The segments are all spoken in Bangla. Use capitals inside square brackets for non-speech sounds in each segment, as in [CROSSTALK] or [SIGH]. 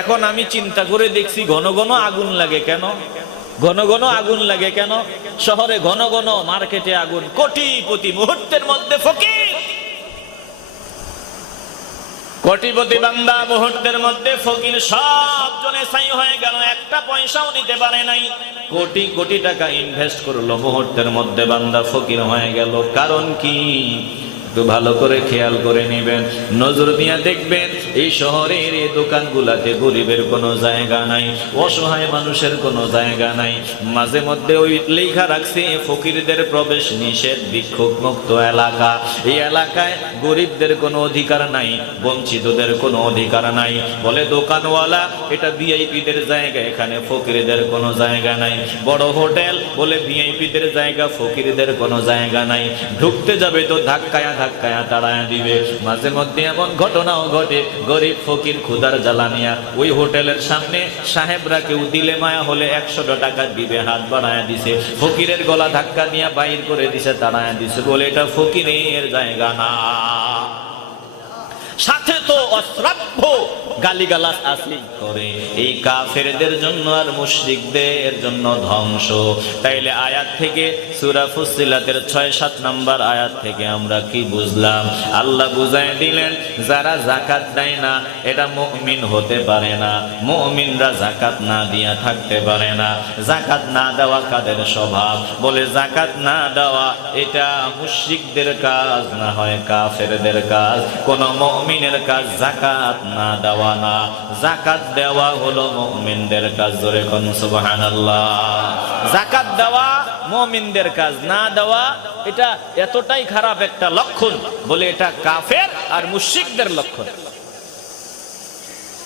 এখন আমি চিন্তা করে দেখছি, ঘন ঘন আগুন লাগে কেন? ঘন ঘন আগুন লাগে কেন? শহরে ঘন ঘন মার্কেটে আগুন কোটি প্রতি মুহূর্তের মধ্যে ফকির। কোটিপতি বান্দা মুহূর্তের মধ্যে ফকির সব জনে সাই হয়ে গেল, একটা পয়সাও নিতে পারে নাই। কোটি কোটি টাকা ইনভেস্ট করল মুহূর্তের মধ্যে বান্দা ফকির হয়ে গেল। কারণ কি? একটু ভালো করে খেয়াল করে নেবেন। নজর দিয়ে দেখবেন, এই শহরের এই দোকানগুলাতে গরিবের কোনো জায়গা নাই, অসহায় মানুষের কোনো জায়গা নাই। মাঝে মধ্যে ওই লেখা রাখছে, ফকিরদের প্রবেশ নিষেধ বিক্ষোভ মুক্ত এলাকা। এই এলাকায় গরিবদের কোনো অধিকার নাই, বঞ্চিতদের কোনো অধিকার নাই। বলে দোকানওয়ালা, এটা ভিআইপিদের জায়গা, এখানে ফকিরদের কোনো জায়গা নাই। বড় হোটেল, বলে ভিআইপিদের জায়গা, ফকিরদের কোনো জায়গা নাই। ঢুকতে যাবে তো ধাক্কায়া। ধাক্কায়া দাঁড়ায় দিবে। মাঝে মধ্যে এমন ঘটনাও ঘটে, গরিব ফকির ক্ষুদার জ্বালানিয়া ওই হোটেলের সামনে সাহেবরা কেউ দিলে মায়া হলে একশো টাকা দিবে, হাত বাড়ায় দিছে। ফকিরের গলা ধাক্কা দিয়া বাইর করে দিছে, দাঁড়ায় দিছে। বলে, এটা ফকিরের জায়গা না। সাথে তো অশ্রাব্য গালিগালাস আসলেই করে। এই কাফেরদের জন্য আর মুশরিকদের জন্য ধ্বংস। তাইলে আয়াত থেকে সূরা ফুসিলাতের ছয় সাত নাম্বার আয়াত থেকে আমরা কি বুঝলাম? আল্লাহ বুঝাই দিলেন, যারা জাকাত দেয় না, এটা হতে পারে না। জাকাত না দিয়া থাকতে পারে না। জাকাত না দেওয়া কাদের স্বভাব? বলে জাকাত না দেওয়া, এটা মুশরিকদের কাজ না হয় কাফেরদের কাজ। কোন মুমিনের কাজ জাকাত না দেওয়া না জাকাত দেওয়া হলো মুমিনদের কাজ কোন জাকাত দেওয়া মুমিনদের কাজ, না দেওয়া এটা এতটাই খারাপ একটা লক্ষণ বলে এটা কাফের আর লক্ষণ।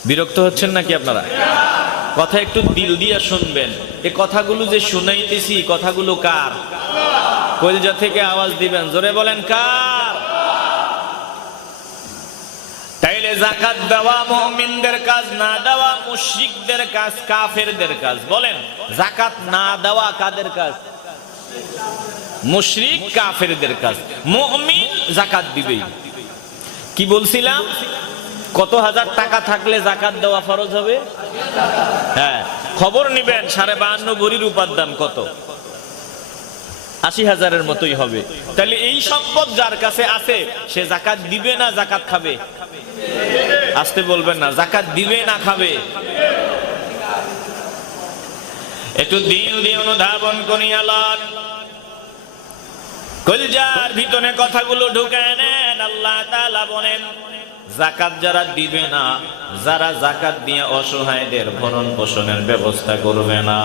বিরক্ত হচ্ছেন নাকি আপনারা? কথা একটু দিল দিয়া শুনবেন। এ কথাগুলো যে শুনাইতেছি, কথাগুলো কার? কলজা থেকে আওয়াজ দিবেন, জোরে বলেন কার তাইলে জাকাত দেওয়া মুমিনদের কাজ, না দেওয়া মুশরিকদের কাজ, কাফেরদের কাজ। বলেন জাকাত না দেওয়া কাদের কাজ? মুশরিক কাফেরদের কাজ। মুমিন জাকাত দিবেই। কি বলছিলাম? কত হাজার টাকা থাকলে জাকাত দেওয়া ফরজ হবে? হ্যাঁ খবর নিবেন, সাড়ে বাহান্ন ভরির উপাদান কত? আশি হাজারের মতোই হবে। তাহলে এই সম্পদ যার কাছে আছে, সে জাকাত দিবে না জাকাত খাবে? আসতে বলবেন না, জাকাত দিবে না খাবে? একটু দিন দিয়ে অনুধাবন করি আলান কলজার ভিতরে কথাগুলো ঢুকে নেন, আল্লাহ তাআলা বলেন জাকাত যারা দিবে না, যারা জাকাত দিয়ে অসহায়দের ভরণ পোষণের ব্যবস্থা করবে না,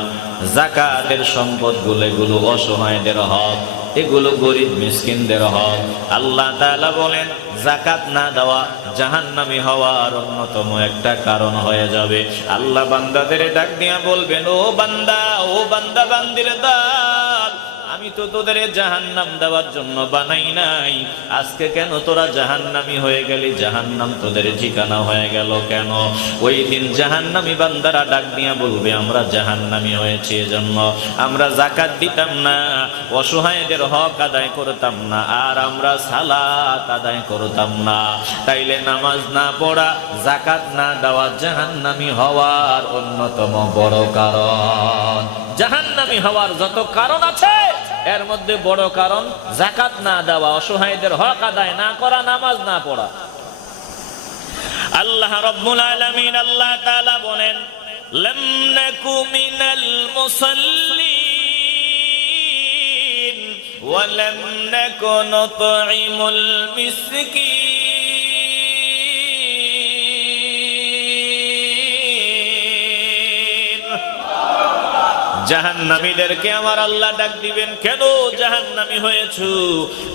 জাকাতের সম্পদগুলো এগুলো অসহায়দের হক, এগুলো গরিব মিসকিনদের হক। আল্লাহ তাআলা বলেন, জাকাত না দেওয়া জাহান্নামী হওয়ার অন্যতম একটা কারণ হয়ে যাবে। আল্লাহ বান্দাদের ডাক দিয়া বলবেন, ও বান্দা ও বান্দা বান্দির দাল আমি তো তোদের জাহান্নাম দেওয়ার জন্য বানাই নাই। আজকে কেন তোরা জাহান্নামি হয়ে গেলি? জাহান্নাম তোদের ঠিকানা হয়ে গেল কেন? ওই দিন জাহান্নামি বান্দারা ডাক দিয়া বলবে, আমরা জাহান্নামি হয়েছি এজন্য। আমরা জাকাত দিতাম না, অসহায়দের হক আদায় করতাম না, আর আমরা সালাত আদায় করতাম না। তাইলে নামাজ না পড়া জাকাত না দেওয়া জাহান্নামি হওয়ার অন্যতম বড় কারণ। জাহান্নামি হওয়ার যত কারণ আছে এর মধ্যে বড় কারণ জাকাত না দেওয়া, অসহায়দের হক আদায় না করা, নামাজ না পড়া। আল্লাহ রব্বুল আলামিন আল্লাহ তাআলা বলেন, লাম নাকু মিনাল মুসাল্লিন ওয়া লাম নাকু নুতঈমুল মিসকিন। জাহান্নামীদেরকে আমার আল্লাহ ডাক দিবেন, কেন জাহান্নামী হয়েছ?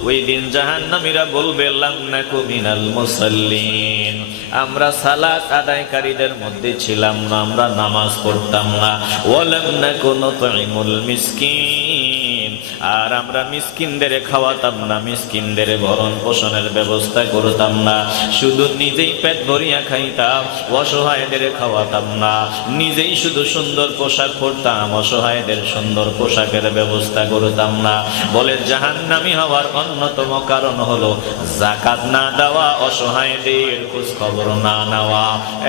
ওই দিন জাহান্নামীরা বলবে, লামনাকু মিনাল মুসাল্লিন। আমরা সালাত আদায়কারীদের মধ্যে ছিলাম না, আমরা নামাজ পড়তাম না। ওয়ালাম নাকু নুতঈমুল মিসকিন। আর আমরা মিসকিনদের খাওয়াতাম না, মিসকিনদের ভরণ পোষণের ব্যবস্থা করতাম না। শুধু নিজেই পেট ভরিয়া খাইতাম, অসহায়দের খাওয়াতাম না। নিজেই শুধু সুন্দর পোশাক পরতাম, অসহায়দের সুন্দর পোশাকের ব্যবস্থা করতাম না। বলে জাহান্নামি হওয়ার অন্যতম কারণ হলো জাকাত না দেওয়া, অসহায়দের খোঁজ খবর না নেওয়া।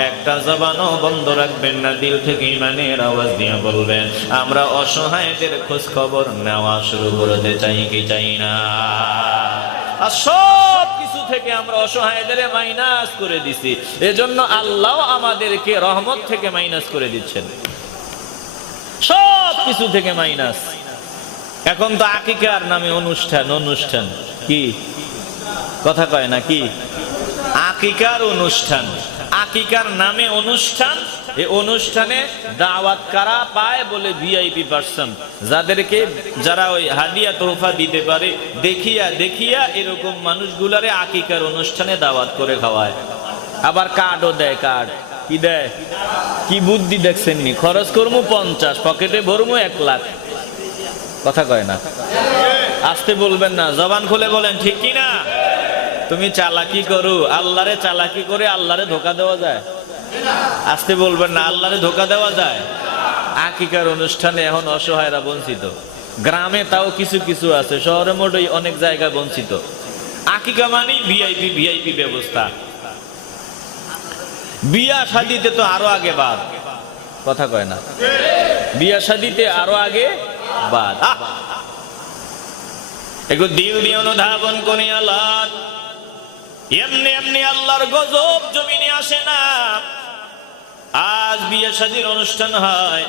একটা জবানও বন্ধ রাখবেন না, দিল থেকে ইমানের আওয়াজ দিয়ে বলবেন, আমরা অসহায়দের খোঁজ খবর নেওয়া শুরু করতে চাই কি চাই না। আর সব কিছু থেকে আমরা অসহায়দের মাইনাস করে দিছি। এজন্য আল্লাহ আমাদেরকে রহমত থেকে মাইনাস করে দিচ্ছেন। সব কিছু থেকে মাইনাস এখন তো আকিকার নামে অনুষ্ঠান অনুষ্ঠান। কি? কথা কয় না কি? আকিকার অনুষ্ঠান। আকিকার নামে অনুষ্ঠান এই অনুষ্ঠানে দাওয়াত কারা পায় বলে ভিআইপি পার্সন যাদেরকে যারা ওই হাদিয়া তোহফা দিতে পারে, দেখিয়া দেখিয়া এরকম মানুষগুলারে আকিকার অনুষ্ঠানে দাওয়াত করে খাওয়ায়। আবার কার্ডও দেয় কার্ড কি দেয়? কি বুদ্ধি দেখছেন নি? খরচ করব পঞ্চাশ, পকেটে ভরবো এক লাখ। কথা কয় না? আসতে বলবেন না। জবান খুলে বলেন, ঠিক কি না তুমি চালাকি করো। আল্লাহরে চালাকি করে আল্লাহরে ধোকা দেওয়া যায়। আসতে বলবেন না, আল্লাহরে ধোকা দেওয়া যায়। আকিকার অনুষ্ঠানে এখন অসহায়রা বঞ্চিত। গ্রামে তাও কিছু কিছু আছে, শহরে মোটেই অনেক জায়গায় বঞ্চিত। আকিকা মানেই ভিআইপি ভিআইপি ব্যবস্থা। বিয়া শাদিতে তো আরও আগে বাদ। কথা কয় না। বিয়া শাদিতে আরও আগে বাদ! একটু দিল দিয়ে অনুধাবন করি আল্লাহ। এমনি এমনি আল্লাহর গজব জমিনে আসে না। আজ বিয়ে শাদির অনুষ্ঠান হয়।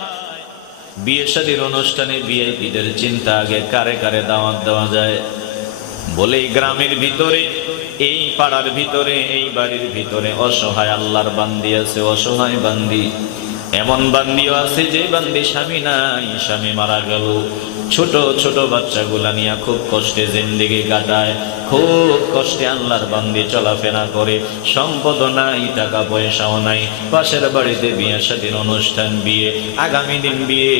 বিয়ে শাদির অনুষ্ঠানে বিআইপিদের চিন্তা আগে কারে কারে দাওয়াত দেওয়া যায়? বলে গ্রামের ভিতরে, এই পাড়ার ভিতরে, এই বাড়ির ভিতরে অসহায় আল্লাহর বান্দি আছে, অসহায় বান্দি। এমন বান্দিও আছে যে বান্দি স্বামী নাই, স্বামী মারা গেল। ছোট ছোট বাচ্চাগুলা নিয়ে খুব কষ্টে জিন্দিগি কাটায়। খুব কষ্টে আল্লাহর বান্দি চলাফেরা করে। সম্পদ নাই, টাকা পয়সাও নাই। পাশের বাড়িতে বিয়ে সাদির অনুষ্ঠান, বিয়ে, আগামী দিন বিয়ে।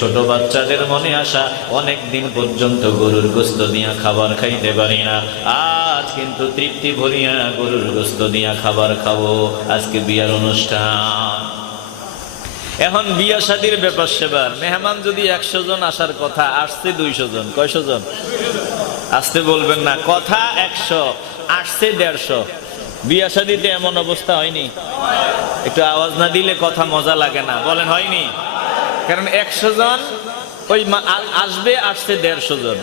ছোট বাচ্চাদের মনে আসা অনেক দিন পর্যন্ত গরুর গোস্ত দিয়া খাবার খাইতে পারি না। আজ কিন্তু তৃপ্তি ভরিয়া গরুর গোস্ত দিয়া খাবার খাব। আজকে বিয়ার অনুষ্ঠান। এখন বিয়া শাদির ব্যাপার সেবার। মেহমান যদি একশো জন আসার কথা, আসছে দুইশো জন, কয়শো জন? আসতে বলবেন না, কথা একশো, আসছে দেড়শো। বিয়া শাদিতে এমন অবস্থা হয়নি? একটু আওয়াজ না দিলে কথা মজা লাগে না। বলেন, হয়নি? কারণ একশো জন, ওই আসবে, আসছে দেড়শো জন।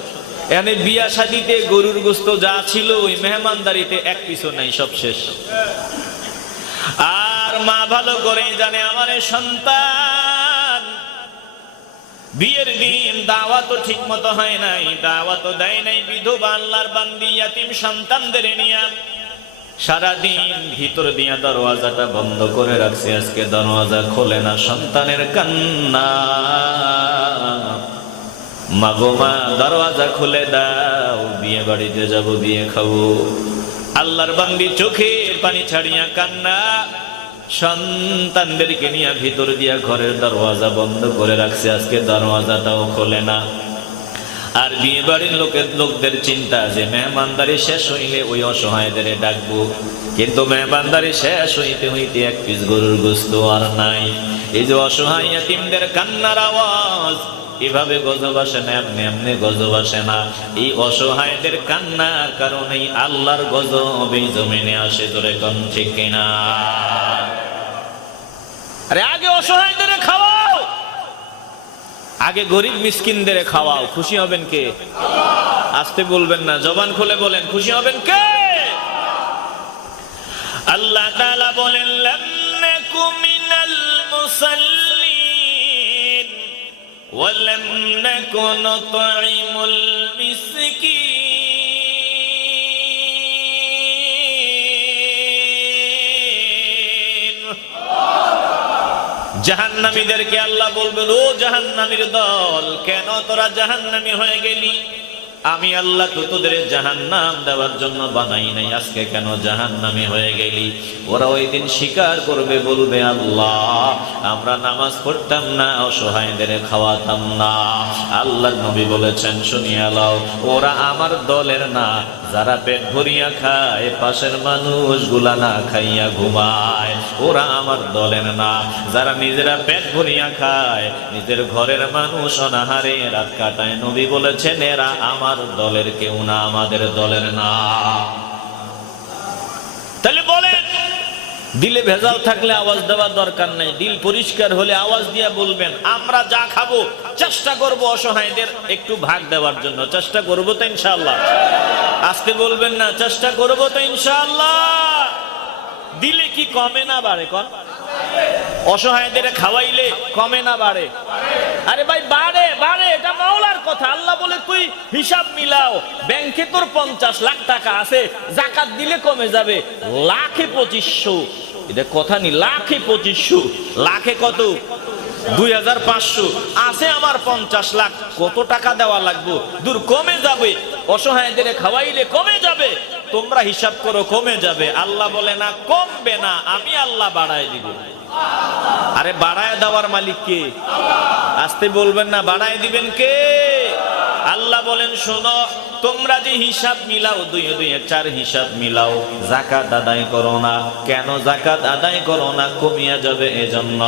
এখানে বিয়া শাদিতে গরুর গোস্ত যা ছিল, ওই মেহমানদারিতে এক পিছু নাই, সব শেষ। আর মা ভালো করে জানে, আমার সন্তান। বিয়ের দিন দাওয়া তো ঠিক মতো হয় নাই দাওয়া তো দেয় নাই বিধবা আল্লাহর বান্দি, ইয়াতিম সন্তানদের নিয়ে। সারাদিন ভিতর দিয়া দরওয়াজাটা বন্ধ করে রাখছে, আজকে দরওয়াজা খোলে না সন্তানের কান্না। মাগো মা, দরওয়াজা খুলে দাও, বিয়ে বাড়িতে যাব, বিয়ে খাব। আল্লাহর বান্দি চোখের পানি ছাড়িয়া কান্না। সন্তানদেরকে নিয়ে ভিতর দিয়া ঘরের দরওয়াজা বন্ধ করে রাখছে। আজকে দরওয়াজাটাও খোলে না। আর বিয়ে বাড়ির লোকের লোকদের চিন্তা যে মেহমানদারি শেষ হইলে ওই অসহায়দের ডাকবো। কিন্তু মেহমানদারি শেষ হইতে হইতে এক পিস গরুর গোস্ত আর নাই। এই যে অসহায় ইয়াতিমদের কান্নার আওয়াজ, এভাবে গজব আসে না, এমনি এমনি গজব আসে না। এই অসহায়দের কান্নার কারণেই আল্লাহর গজব এই জমিনে আসে ধরে কন ঠিক কিনা। আরে আগে অসহায়দের খাওয়াও। আগে গরিব মিসকিনদের খাওয়াও। খুশি হবেন কে? আসতে বলবেন না, জবান খুলে বলেন, খুশি হবেন কে? আল্লাহ তাআলা বলেন, লাম নাকু মিনাল মুসাল্লিন ওয়া লাম নাকু মিসকিন। জাহান্নামীদেরকে আল্লাহ বলবেন, ও জাহান্নামীর দল, কেন তোরা জাহান্নামী হয়ে গেলি? আমি আল্লাহ তো তোদের জাহান নাম দেওয়ার জন্য বানাই নাই, আজকে কেন জাহান নামে হয়ে গেলি? ওরা ওই দিন স্বীকার করবে, বলবে, আল্লাহ, আমরা নামাজ পড়তাম না, অসহায়দের খাওয়াতাম না। আল্লাহ নবী বলেছেন, শুনিয়া লাও ওরা আমার দলের না যারা পেট ভরিয়া খায়, পাশের মানুষগুলা না খাইয়া ঘুমায়। ওরা আমার দলের না যারা নিজেরা পেট ভরিয়া খায়, নিজের ঘরের মানুষ অনাহারে রাত কাটায়। নবী বলেছেন, এরা আমার দলের কেউ না, আমাদের দলের না। তাহলে বলেন, দিলে ভেজাল থাকলে আওয়াজ দেওয়ার দরকার নাই। দিল পরিষ্কার হলে আওয়াজ দিয়ে বলবেন, আমরা যা খাব, চেষ্টা করব অসহায়দের একটু ভাগ দেওয়ার জন্য। চেষ্টা করব তো ইনশাআল্লাহ। আজকে বলবেন না, চেষ্টা করব তো ইনশাল্লাহ দিলে কি কমে না বাড়ে, কন? অসহায়দের খাওয়াইলে কমে না বাড়ে। আরে ভাই, বাড়ে বাড়ে, এটা মাওলার কথা। আল্লাহ বলে, তুই হিসাব মিলাও, ব্যাংকে তোর পঞ্চাশ লাখ টাকা আছে, জাকাত দিলে কমে যাবে, লাখে পঁচিশশো। এটা কথা নি, লাখে পঁচিশশো। লাখে কত? দুই হাজার পাঁচশো। আছে আমার পঞ্চাশ লাখ, কত টাকা দেওয়া লাগবে? দূর কমে যাবে, অসহায়দের খাওয়াইলে কমে যাবে। তোমরা হিসাব করো, কমে যাবে। আল্লাহ বলে না, কমবে না, আমি আল্লাহ বাড়ায় দিব। আরে বাড়ায় দেওয়ার মালিক কে? আসতে বলবেন না, বাড়ায় দিবেন কে? আল্লাহ বলেন শোনো তোমরা যে হিসাব মিলাও দুই দুই চার হিসাব মিলাও জাকাত আদায় করো না কেন জাকাত আদায় করো না কমিয়া যাবে এজন্য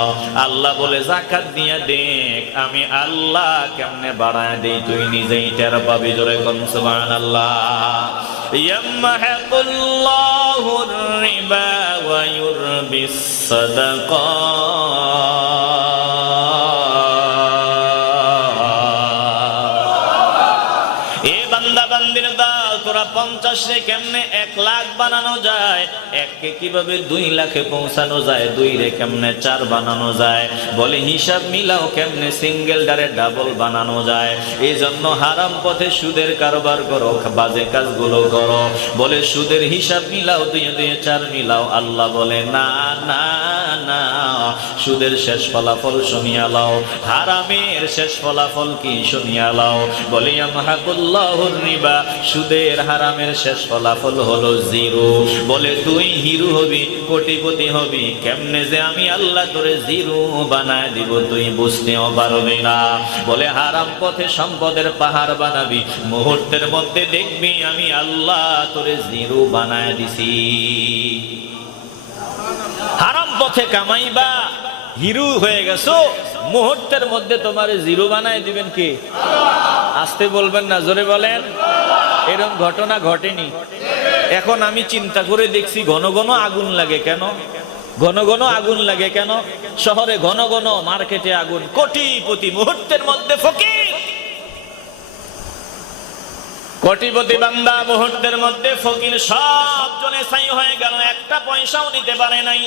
আল্লাহ বলে জাকাত দিয়ে দেখ আমি আল্লাহ কেমনে বাড়ায় দেই তুই নিজেই টের পাবি জোরে কোন সুবহানাল্লাহ ইয়ামহাকুল্লাহু الربا পঞ্চাশ কেমনে এক লাখ বানানো যায়? এককে কীভাবে দুই লাখে পৌঁছানো যায়? দুই রে কেমনে চার বানানো যায়? বলে হিসাব মিলাও কেমনে সিঙ্গেল ডারে ডাবল বানানো যায়? এই জন্য হারাম পথে সুদের কারবার করো, বাজে কাজগুলো করো। বলে সুদের হিসাব মিলাও দুই দুই চার মিলাও, আল্লাহ বলে, না না। না। সুদের শেষ ফলাফল শুনিয়া লাও। হারামের শেষ ফলাফল কি শুনিয়া লাও? বলি আমহাকুল্লাহুর রিবা। সুদের হারামের শেষ ফলাফল হলো জিরো। বলে, তুই হিরু হবি, কোটিপতি হবি, কেমনে যে আমি আল্লাহ তোরে জিরো বানায় দিব, তুই বুঝতেও পারবি না। বলে, হারাম পথে সম্পদের পাহাড় বানাবি, মুহূর্তের মধ্যে দেখবি আমি আল্লাহ তোরে জিরো বানায় দিছি। হারাম পথে কামাইবা, হিরু হয়ে গেছো, মুহূর্তের মধ্যে তোমার জিরো বানায় দিবেন কি? আসতে বলবেন না, জোরে বলেন। এরকম ঘটনা ঘটেনি। এখন আমি চিন্তা করে দেখছি, ঘন ঘন আগুন লাগে কেন? ঘন ঘন আগুন লাগে কেন? শহরে ঘন ঘন মার্কেটে আগুন, কোটিপতি মুহূর্তের মধ্যে ফকির। কোটিপতি বান্দা মুহূর্তের মধ্যে ফকির সব জনে সাই হয়ে গেল। একটা পয়সাও নিতে পারে নাই।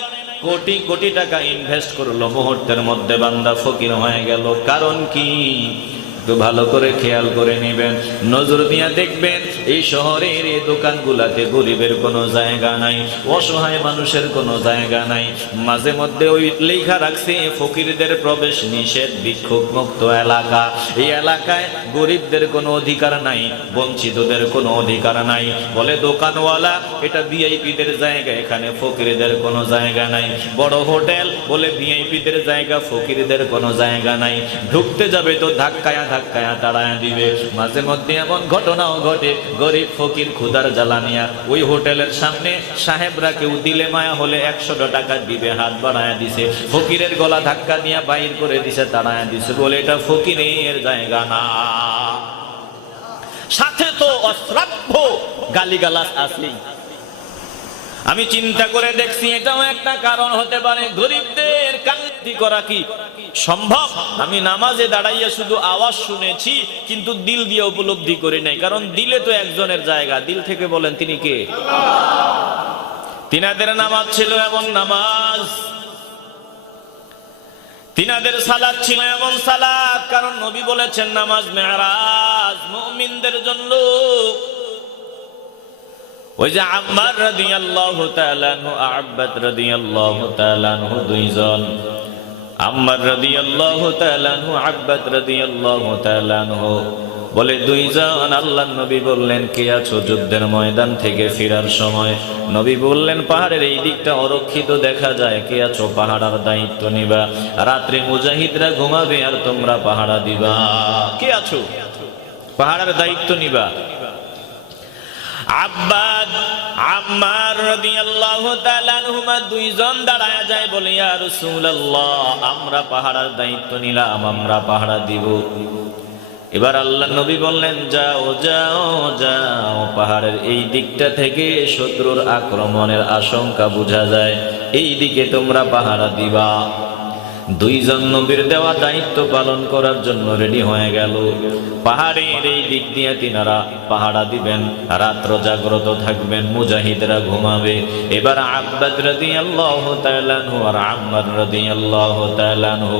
কোটি কোটি টাকা ইনভেস্ট করল মুহূর্তের মধ্যে বান্দা ফকির হয়ে গেল। কারণ কি? একটু ভালো করে খেয়াল করে নেবেন। নজর দিয়ে দেখবেন, এই শহরের এই দোকানগুলাতে গরিবের কোনো জায়গা নাই, অসহায় মানুষের কোনো জায়গা নাই। মাঝে মধ্যে ওই লেখা রাখছে, ফকিরদের প্রবেশ নিষেধ বিক্ষোভ মুক্ত এলাকা। এই এলাকায় গরিবদের কোনো অধিকার নাই, বঞ্চিতদের কোনো অধিকার নাই। বলে দোকানওয়ালা, এটা ভিআইপিদের জায়গা, এখানে ফকিরদের কোনো জায়গা নাই। বড় হোটেল, বলে ভিআইপিদের জায়গা, ফকিরদের কোনো জায়গা নাই। ঢুকতে যাবে তো ধাক্কায়া ধাক্কায়া তাড়ায় দিবে। মাঝে মধ্যে এমন ঘটনাও ঘটে, গরিব ফকির ক্ষুদার জ্বালানিয়া ওই হোটেলের সামনে সাহেবরা কেউ দিলে মায়া হলে একশো টাকা দিবে, হাত বাড়ায় দিছে। ফকিরের গলা ধাক্কা দিয়া বাইর করে দিছে তাড়ায় দিছে। বলে, এটা ফকিরের জায়গা না। সাথে তো অশ্রাব্য গালিগালাস আছেই আমি চিন্তা করে দেখছি, এটাও একটা কারণ হতে পারে, গরিবদের কান্তি করা কি? সম্ভব? আমি নামাজে দাঁড়াইয়া শুধু আওয়াজ শুনেছি, কিন্তু দিল দিয়ে উপলব্ধি করি নাই। কারণ দিলে তো একজনের জায়গা। দিল থেকে বলেন, তিনি কে? তিনাদের নামাজ ছিল এমন নামাজ। তিনাদের সালাদ ছিল এমন সালাদ। কারণ নবী বলেছেন, নামাজ মেহারাজ মুমিনদের জন্য ওই যে দুইজন। বলে, দুইজন আল্লাহ নবী বললেন, কে আছো যুদ্ধের ময়দান থেকে ফেরার সময়? নবী বললেন, পাহাড়ের এই দিকটা অরক্ষিত দেখা যায়। কে আছো পাহাড়ার দায়িত্ব নিবা? রাত্রে মুজাহিদরা ঘুমাবে আর তোমরা পাহাড়া দিবা। কে আছো? পাহাড়ের দায়িত্ব নিবা। আব্বাদ, আম্মার রাদিয়াল্লাহু তাআলা আনহুমা দুইজন দাঁড়ায়া যায় বলে, ইয়া রাসূলুল্লাহ, আমরা পাহাড়ার দায়িত্ব নিলাম, আমরা পাহাড়া দিব। এবার আল্লাহ নবী বললেন, যাও যাও যাও, পাহাড়ের এই দিকটা থেকে শত্রুর আক্রমণের আশঙ্কা বোঝা যায়। এই দিকে তোমরা পাহারা দিবা। দুইজন নবীর দেওয়া দায়িত্ব পালন করার জন্য রেডি হয়ে গেল। পাহাড়ের এই দিক দিয়ে তিনারা পাহাড়া দিবেন, রাত্র জাগ্রত থাকবেন, মুজাহিদরা ঘুমাবে। এবার আব্বাদ রাদি আল্লাহ তালানহু আর আম্মার রাদি আল্লাহ তালানহু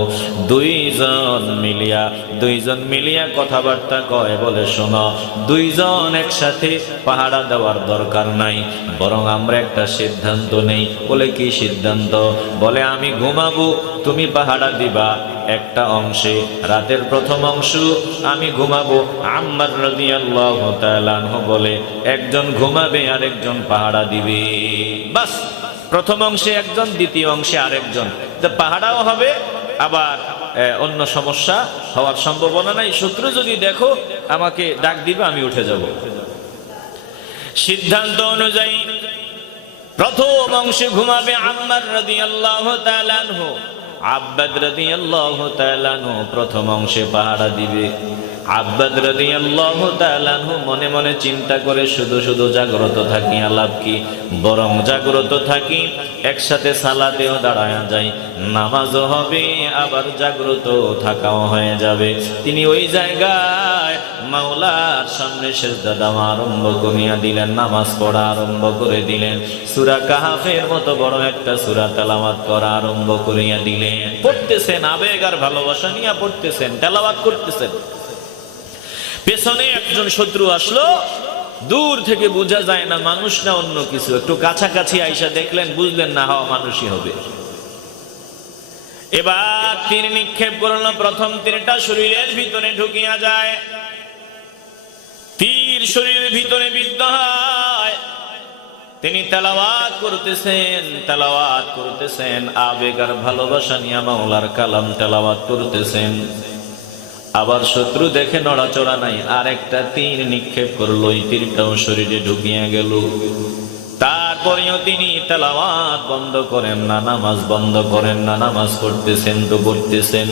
দুইজন মিলিয়া দুইজন মিলিয়া কথাবার্তা কয় বলে শোনো, দুইজন একসাথে পাহাড়া দেওয়ার দরকার নাই, বরং আমরা একটা সিদ্ধান্ত নেই। বলে কি সিদ্ধান্ত? বলে, আমি ঘুমাবো, তুমি পাহাড়া দিবা একটা অংশে, রাতের প্রথম অংশ আমি ঘুমাবো। আম্মার তাআলা আনহু বলে, একজন ঘুমাবে আর একজন পাহাড়া দিবে। বাস, প্রথম অংশে একজন, দ্বিতীয় অংশে আরেকজন। পাহাড়াও হবে, আবার অন্য সমস্যা হওয়ার সম্ভাবনা নাই। শত্রু যদি দেখো, আমাকে ডাক দিবে, আমি উঠে যাব। সিদ্ধান্ত অনুযায়ী, প্রথম অংশে ঘুমাবে আম্মার তাআলা আনহু। আব্বাদ রাদিয়াল্লাহু তাআলা প্রথম অংশে পাহারা দিবে। আব্বাদ রাদিয়াল্লাহু তাআলা আনহু মনে মনে চিন্তা করে, শুধু শুধু জাগ্রত থাকি আলাপ কি? বরং জাগ্রত থাকি, একসাথে সালাতেও দাঁড়ায় যায় নামাজও হবে, আবার জাগ্রত থাকাও হয়ে যাবে। তিনি ওই জায়গায় মাওলার সামনে সেজদা দেওয়া আরম্ভ করিয়া দিলেন, নামাজ পড়া আরম্ভ করে দিলেন। সুরা কাহাফের মতো বড় একটা সুরা তেলাওয়াত করা আরম্ভ করিয়া দিলেন। পড়তেছেন আবেগ আর ভালোবাসা নিয়ে পড়তেছেন, তেলাওয়াত করতেছেন। পেছনে একজন শত্রু আসলো, দূর থেকে বোঝা যায় না মানুষ না অন্য কিছু। একটু কাছাকাছি আইসা দেখলেন, বুঝলেন না হওয়া মানুষই হবে। এবার তীর নিক্ষেপ করল, প্রথম তীরটা শরীরের ভিতরে ঢুকিয়া যায়। তীর শরীরের ভিতরে বিদ্ধ হয়। তিনি তেলাওয়াত করতেছেন তেলাওয়াত করতেছেন আবেগ আর ভালোবাসা নিয়ে মাওলার কালাম তেলাওয়াত করতেছেন। আবার শত্রু দেখে নড়াচড়া নাই আর একটা তীর নিক্ষেপ করল ওই তীরটাও শরীরে ঢুকিয়া গেল। তারপরেও তিনি তেলাওয়াত বন্ধ করেন না, নামাজ বন্ধ করেন না, নামাজ পড়তেছেন তো পড়তেছেন।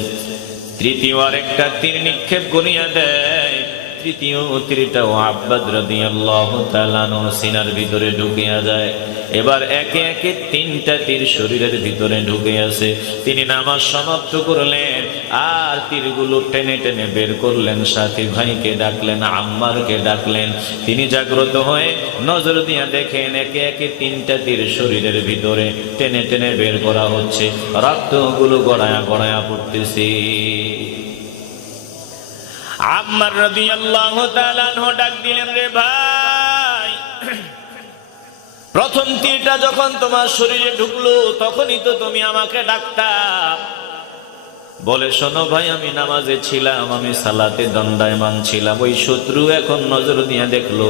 তৃতীয় আর একটা তীর নিক্ষেপ করিয়া দেয় তৃতীয় তীরটাও ভিতরে ঢুকিয়া যায়। এবার একে একে তিনটা তীর শরীরের ভিতরে ঢুকে আছে তিনি নামাজ সমাপ্ত করলেন, আর তীরগুলো টেনে টেনে বের করলেন। সাথী ভাইকে ডাকলেন, আম্মারকে ডাকলেন। তিনি জাগ্রত হয়ে নজর দিয়া দেখেন একে একে তিনটা তীর শরীরের ভিতরে টেনে টেনে বের করা হচ্ছে। রক্তগুলো গড়ায়া গড়ায়া পড়তেছে। আম্মার রবি আল্লাহ ডাক দিলেন, রে ভাই, প্রথম তীরটা যখন তোমার শরীরে ঢুকলো, তখনই তো তুমি আমাকে ডাকতা। বলে, শোনো ভাই, আমি নামাজে ছিলাম, আমি সালাতে দণ্ডায়মান ছিলাম। ওই শত্রু এখন নজর দিয়ে দেখল,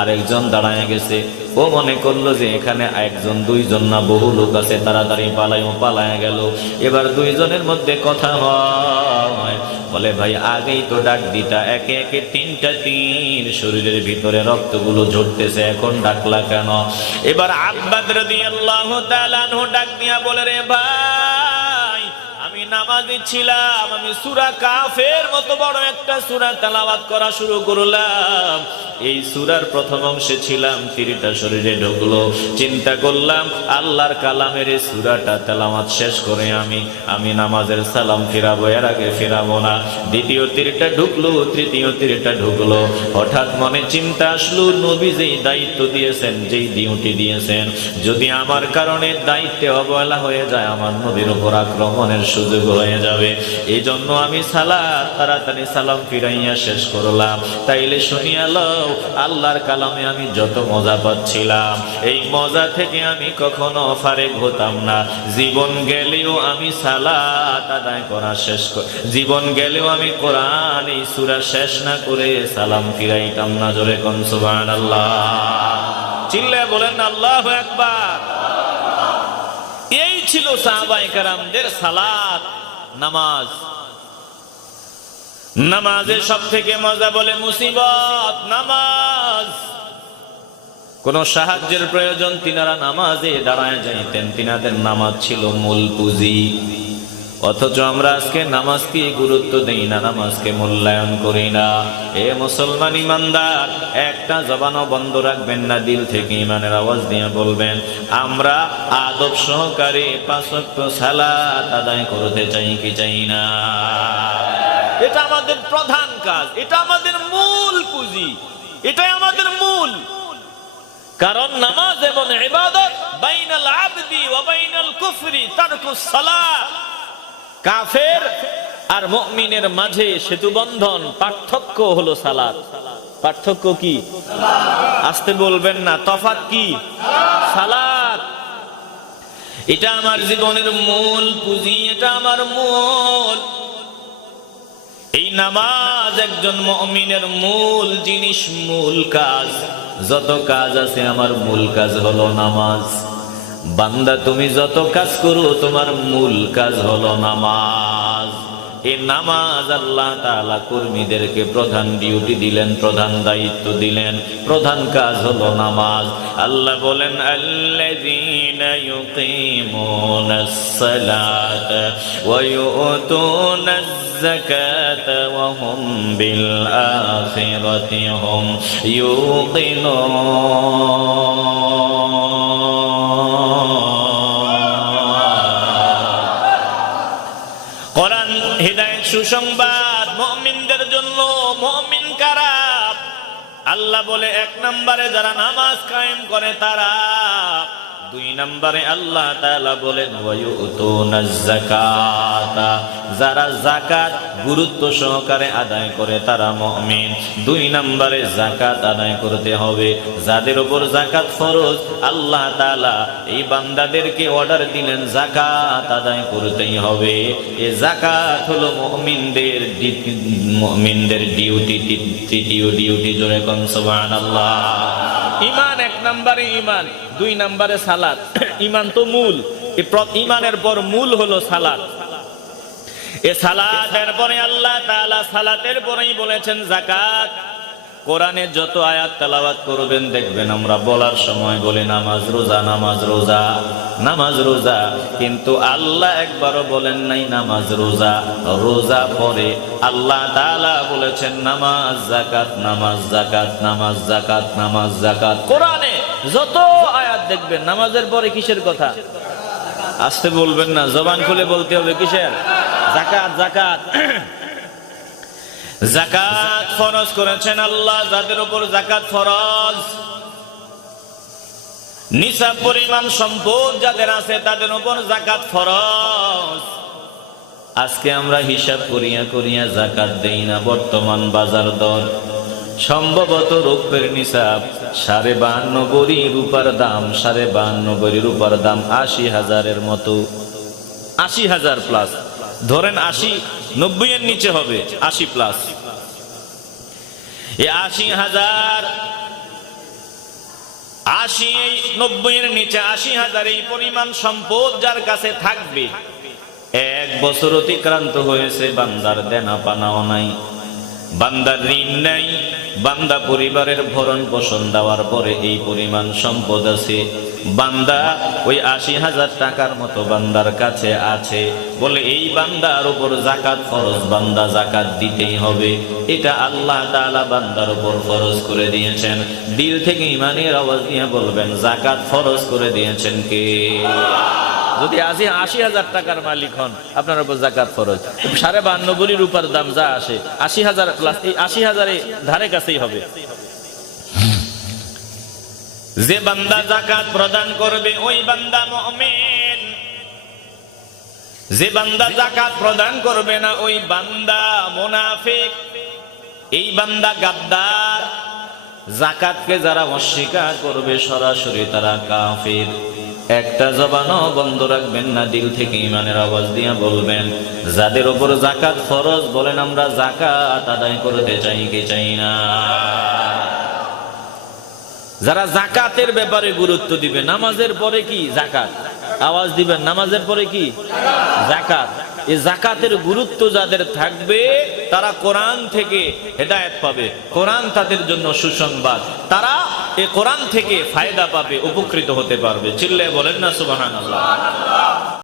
আরেকজন দাঁড়ায় গেছে। ও মনে করল যে এখানে একজন, দুইজন না, বহু লোক আছে। তাড়াতাড়ি পালাই ও পালায় গেল। এবার দুইজনের মধ্যে কথা হয়। বলে, ভাই, আগেই তো ডাক দিতা, একে একে তিনটা তিন শরীরের ভিতরে রক্তগুলো ঝরতেছে, এখন ডাকলা কেন? এবার আব্বাদ রাদিয়াল্লাহু তাআলা ডাক দিয়া বলে, রে ভাই নামাজি ছিলাম আমি সুরা কাফের মতো বড় একটা সুরা তালাবাদ করা শুরু করলাম। এই সুরার প্রথম অংশে ছিলাম তিরিটা শরীরে ঢুকলো। চিন্তা করলাম, আল্লাহর কালামের এই সুরাটা তেলাওয়াত শেষ করে আমি আমি নামাজের সালাম ফিরাবো, এর আগে ফিরাবো না। দ্বিতীয় তীরটা ঢুকলো, তৃতীয় তীরটা ঢুকলো। হঠাৎ মনে চিন্তা আসলো, নবী যেই দায়িত্ব দিয়েছেন, যেই ডিউটি দিয়েছেন, যদি আমার কারণে দায়িত্বে অবহেলা হয়ে যায়, আমার নবীর উপর আক্রমণের সুযোগ হয়ে যাবে। এই জন্য আমি সালাম তাড়াতাড়ি সালাম ফিরাইয়া শেষ করলাম। তাইলে শুনিয়া লও আল্লাহর কালামে আমি যত মজা পাচ্ছিলাম, এই মজা থেকে আমি কখনো ফারেক হতাম না। জীবন গেলেও আমি সালাত আদায় করা শেষ জীবন গেলেও আমি কোরআন এই সুরা শেষ না করে সালাম ফিরাইতাম না জোরে কোন, সুবহানাল্লাহ। চিল্লে বলেন, আল্লাহু আকবার। এই ছিল সাহাবাই কারামদের সালাত, নামাজ। নামাজের সব থেকে মজা বলে মুসিবত, নামাজ। কোন সাহায্যের প্রয়োজন, তিনারা নামাজে দাঁড়ায় যাইতেন। তিনাদের নামাজ ছিল মূল পুঁজি। অথচ আমরা আজকে নামাজকে গুরুত্ব দেই না, নামাজকে মূল্যায়ন করি না। এ মুসলমান ইমানদার, একটা জবানও বন্ধ রাখবেন না, দিল থেকে ইমানের আওয়াজ দিয়ে বলবেন, আমরা আদব সহকারে পাঁচক্য সালাত আদায় করতে চাই কি চাই না? এটা আমাদের প্রধান কাজ, এটা আমাদের মূল পুঁজি, এটাই আমাদের মূল। কারণ নামাজ এবং ইবাদত বাইনাল আবদি ওয়া বাইনাল কুফরি তারকুস কাফের আর মুমিনের মাঝে সেতু বন্ধন, পার্থক্য হলো সালাত। পার্থক্য কি? আসতে বলবেন না, তফাৎ কি? সালাত। এটা আমার জীবনের মূল পুঁজি, এটা আমার মূল। এই নামাজ একজন মমিনের মূল জিনিস, মূল কাজ। যত কাজ আছে আমার মূল কাজ হলো নামাজ। বান্দা, তুমি যত কাজ করো, তোমার মূল কাজ হলো নামাজ। এই নামাজ আল্লাহ তালা কর্মীদেরকে প্রধান ডিউটি দিলেন, প্রধান দায়িত্ব দিলেন। প্রধান কাজ হলো নামাজ। আল্লাহ বলেন, আল্লাযীনা সুসংবাদ মমিনদের জন্য মমিন কারা? আল্লাহ বলে এক নম্বরে যারা নামাজ কায়েম করে তারা দুই নম্বরে আল্লাহ তাআলা বলেন যারা জাকাত গুরুত্ব সহকারে আদায় করে তারা মুমিন। দুই নম্বরে জাকাত আদায় করতে হবে। যাদের ওপর জাকাত ফরজ, আল্লাহ তাআলা এই বান্দাদেরকে অর্ডার দিলেন জাকাত আদায় করতেই হবে। এ জাকাত হলো মুমিনদের মুমিনদের ডিউটি ডিউটি জোরে কোন, সুবহানাল্লাহ। ইমান নম্বরে ইমান দুই নাম্বারে সালাদ ইমান [COUGHS] তো মূল। ইমানের পর মূল হলো সালাদ এ সালাতের পরে আল্লাহ তাআলা সালাতের পরেই বলেছেন জাকাত কোরআনে যত আয়াত তেলাওয়াত করবেন, দেখবেন আমরা বলার সময় বলি, নামাজ রোজা নামাজ রোজা নামাজ রোজা। কিন্তু আল্লাহ একবারও বলেন নাই, নামাজ রোজা রোজা পরে আল্লাহ তাআলা বলেছেন, নামাজ জাকাত নামাজ জাকাত নামাজ জাকাত নামাজ জাকাত কোরআনে যত আয়াত দেখবেন, নামাজের পরে কিসের কথা? আসতে বলবেন না, জবান খুলে বলতে হবে, কিসের? জাকাত জাকাত জাকাত ফরজ করেছেন আল্লাহ, যাদের উপর জাকাত ফরজ। নিসাব পরিমাণ সম্পদ যাদের আছে, তাদের উপর জাকাত ফরজ। আজকে আমরা হিসাব করিয়া করিয়া জাকাত দেই না, বর্তমান বাজার দর। সম্ভবত রৌপ্যের নিসাব সাড়ে বাহান্ন রূপার দাম, সাড়ে বাহান্ন রূপার দাম আশি হাজারের মতো। আশি হাজার প্লাস ধরেন আশি নব্বই এর নিচে হবে, আশি প্লাস আশি হাজার, আশি এই নব্বই এর নিচে আশি হাজার এই পরিমাণ সম্পদ যার কাছে থাকবে। এক বছর অতিক্রান্ত হয়েছে, বান্দার দেনা পানাও নাই। বান্দার ঋণ নাই, বান্দা পরিবারের ভরণ পোষণ দেওয়ার পরে এই পরিমাণ সম্পদ আছে। বান্দা ওই আশি হাজার টাকার মতো বান্দার কাছে আছে। বলে, এই বান্দার উপর জাকাত ফরজ, বান্দা জাকাত দিতেই হবে। এটা আল্লাহ তাআলা বান্দার উপর ফরজ করে দিয়েছেন। দিল থেকে ইমানের আওয়াজ দিয়ে বলবেন জাকাত ফরজ করে দিয়েছেন কে? যদি আশি আশি হাজার টাকার মালিক হন, আপনার উপর জাকাত ফরজ। সাড়ে বান্ন বলি রূপার দাম যা আসে, আশি হাজার প্লাস আশি হাজারে ধারে কাছেই হবে। যে বান্দা জাকাত প্রদান করবে, ওই বান্দা মুমিন। যে বান্দা জাকাত প্রদান করবে না, ওই বান্দা মুনাফিক। এই বান্দা গাদ্দার। জাকাতকে যারা অস্বীকার করবে, সরাসরি তারা কাফির। একটা জবানও বন্ধ রাখবেন না, দিল থেকে ইমানের আওয়াজ দিয়ে বলবেন, যাদের ওপর জাকাত ফরজ, বলেন আমরা জাকাত আদায় করতে চাই কি চাই না? যারা জাকাতের ব্যাপারে গুরুত্ব দিবে, নামাজের পরে কি জাকাত? আওয়াজ দিবেন, নামাজের পরে কি? জাকাত। এই জাকাতের গুরুত্ব যাদের থাকবে, তারা কোরআন থেকে হেদায়েত পাবে। কোরআন তাদের জন্য সুসংবাদ। তারা এই কোরআন থেকে ফায়দা পাবে, উপকৃত হতে পারবে। চিল্লে বলেন না আল্লাহ